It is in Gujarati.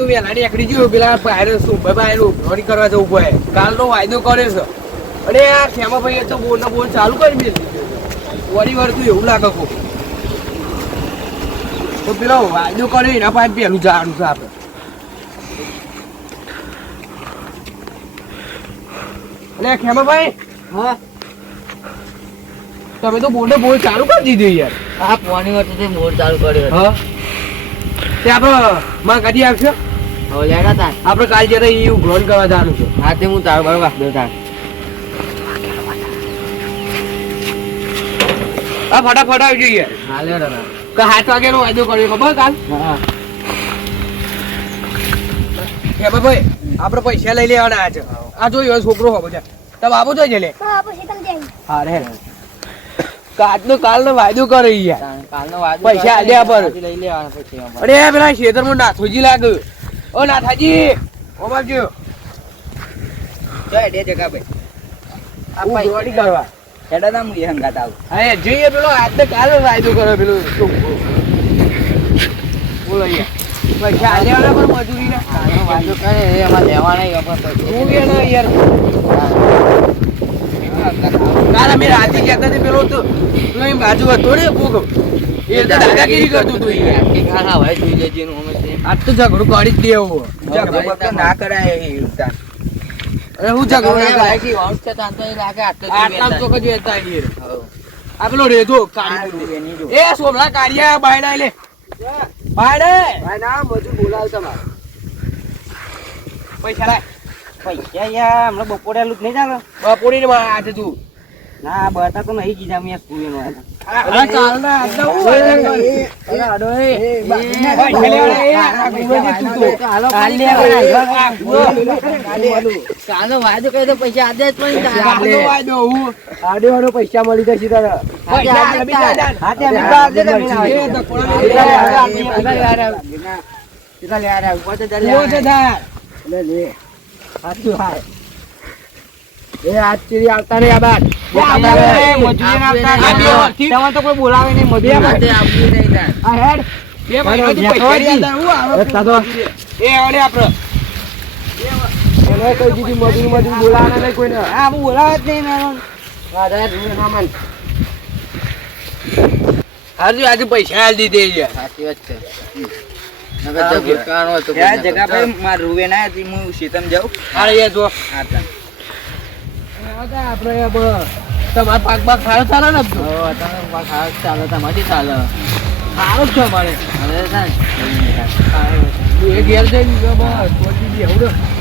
તું વેલા નીકળી ગયો પેલા બાયરો ઘોડી કરવા જવું પડે કાલનો વાયદો કર્યો છે અને આ શ્યામાભાઈ તો બોલ ચાલુ કરી દીધું વળી વાર તું એવું લાગે કો તો પેલો વાયદો કર્યો એના પાસે પેલું જવાનું છે આપણે અલે ખેમાભાઈ હા તમે તો બોલ ચાલુ કરી દીધું યાર આ પાણી વચ્ચે મોર ચાલુ કર્યો હા તે આપણે માં કદી આવશો હવે લેગા તા આપણે કાલ જયારે એવું ગ્રોન કરવા જવાનું છે હા તે હું તારો બરોબર દો તાર હા ફટાફટ આવી જઈએ હા લે રા કે 7 વાગ્યાનો વાયદો કર્યો ખબર કાલ હા ખેમાભાઈ આપણે પૈસા લઈ લેવાના આજે આ જોયો છોકરો હો બધા તો બાબુ જોઈ લે હા રે કાલનો વાયદો કરે યાર કાલનો વાયદો પૈસા આલ્યા પર લઈ લેવાના પછી અરે પેલા ખેતરમાં નાથોજી લાગે ઓ નાથાજી ઓ બાપજી જય દે જગા ભાઈ આ પૈસા કરવા એડા નામ ઈ હંગાત આવ હા જઈએ પેલો આજ તો કાલ વાયદો કર્યો પેલો બોલો યાર પૈસા આલ્યા પર મજૂરી ના કાલનો વાયદો કરે એ એમાં લેવાના ઈ આપણે પૈસા હું કે ના યાર કાલ અમે રાતે કહેતા હતા પેલો તો પેલો એમ બાજુ હતો ને કોક એ તો દાદાગીરી કરતું હતું યાર કે ખાના હોય જોઈ લેજે નું અમે તે આજ તો ઝઘડો કરી જ દેવો ઝઘડો તો ના કરાય એ ઉતાર અરે હું ઝઘડો ના કરાય કી વાઉટ છે તાન તો એ લાગે આટલા તો કજ વેતા યાર આ પેલો રેતો કાઢી એ સોમલા કાઢિયા બાયડા લે બાયડે ભાઈ ના મજૂર બોલાવ તમારે પૈસા લાય પૈસા યાર હમણાં બપોરે આલું જ નહીં ચાલે બપોરી ને આજે તું ના બતા તો નહીં કીધા મેં સ્કૂલ નો અરે કાલ ના આટલા હું વાયદા કર અરે આડો એ પૈસા લેવાના એ આ ગુમે તું તો કાલ લે કાલો વાયદો કહી દો પૈસા આજે જ પણ કાલનો વાયદો હું આડેવાનો પૈસા મળી જશે તારા પૈસા આપી દે હાથે અમે આપી દે એ તો કોણ લે સાચું હાય એ આજ ચીરી આવતા નહીં આ બાદ તમે તો કોઈ બોલાવે નહીં મજૂરી આપવું નહીં તાર આ હેડ બે મહિના થી પૈસા દીધા હું આવે એ આવડે આપડે એને કઈ દીધી મજૂરી બોલાવાના નહીં કોઈને હા હું બોલાવે જ નહીં મેં હાજુ આજે પૈસા આલ દીધે યાર સાચી વાત છે જગા ભાઈ માર રૂવે ના હતી હું શીતમ જાઉં અરે એ જો આટલા આપડે તમારા પાક બાક સારો ચાલે ને તમે ચાલો તમારી ચાલો સારો જ છે અમારે હવે એ ઘેર જઈને બસ પહોંચી ગઈ